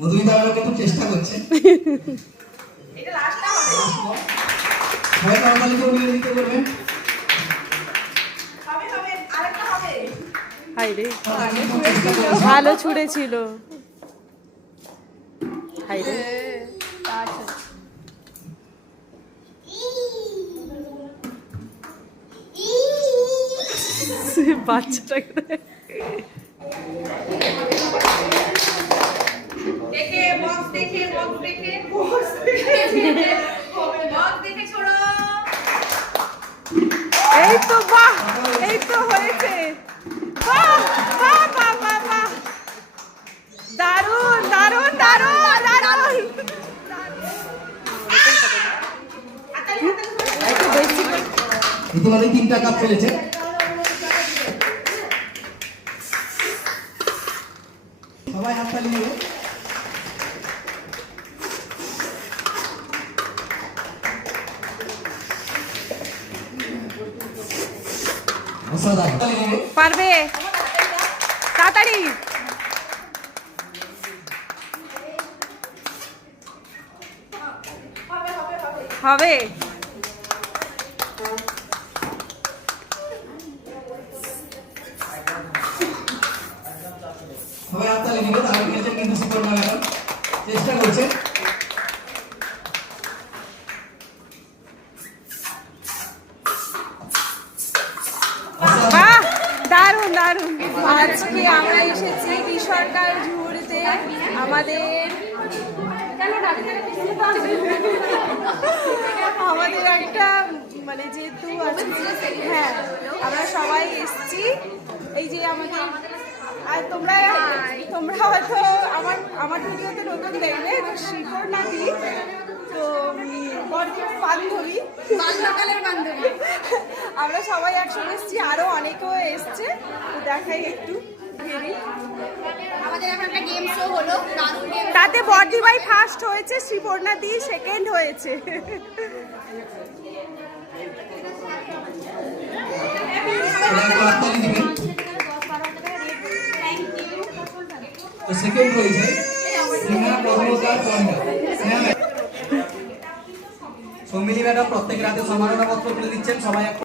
Madhumita madam কিন্তু চেষ্টা করছে। সবাই তাড়াতাড়ি করে মিলে দিতে হাই রে। ভালো ছুড়েছিল। হাই রে। বাচ্চাটাকে এই তো বাহ এই তো হয়েছে দারুণ দারুণ দারুণ দারুণ। ইতিমধ্যে তিনটা কাপ ফেলেছে সবাই হাততালি নেবে। পারবে তাড়াতাড়ি হবে সবাই হাততালি নেবে তাহলে খেলছেন কিন্তু সুপর্ণা ম্যাডাম চেষ্টা করছে বাহ দারুণ আজকে আমরা এসেছি কি সরকার ঝুড়তে আমাদের আমাদের একটা মানে যেহেতু হ্যাঁ আমরা সবাই এসেছি। এই যে আমাদের আর তোমরা তোমরা হয়তো আমার আমার ভিডিওতে নতুন দেখবে তো শিকড় নাকি তো বান্ধবী। বান্ধবকালের বান্ধবী। আমরা সবাই একসঙ্গে এসেছি আরও অনেকেও এসছে। দেখাই একটু আমাদের এখন একটা গেম শো হলো দারুণ গেম তাতে বর্ধিবাই ফার্স্ট হয়েছে শ্রীপর্ণা দি সেকেন্ড হয়েছে। সেকেন্ড হয়েছে। সৌমিলি ম্যাডাম প্রত্যেক রাতে সমারোহ পত্র তুলে দিচ্ছেন সবাই একটু